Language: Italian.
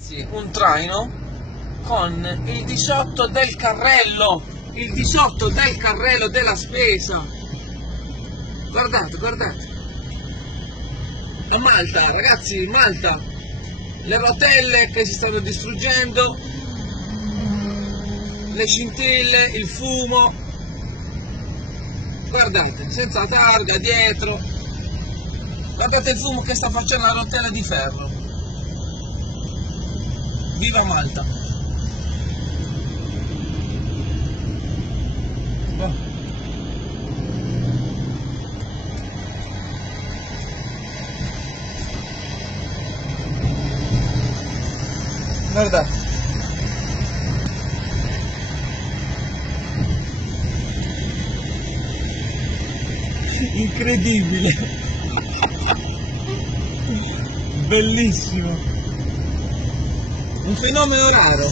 Sì, un traino con il 18 del carrello, il 18 del carrello della spesa. Guardate, guardate. È Malta, ragazzi, Malta. Le rotelle che si stanno distruggendo, le scintille, il fumo. Guardate, senza targa, dietro. Guardate il fumo che sta facendo la rotella di ferro. Viva Malta! Oh. Guardate. Incredibile. Bellissimo. Un fenomeno raro.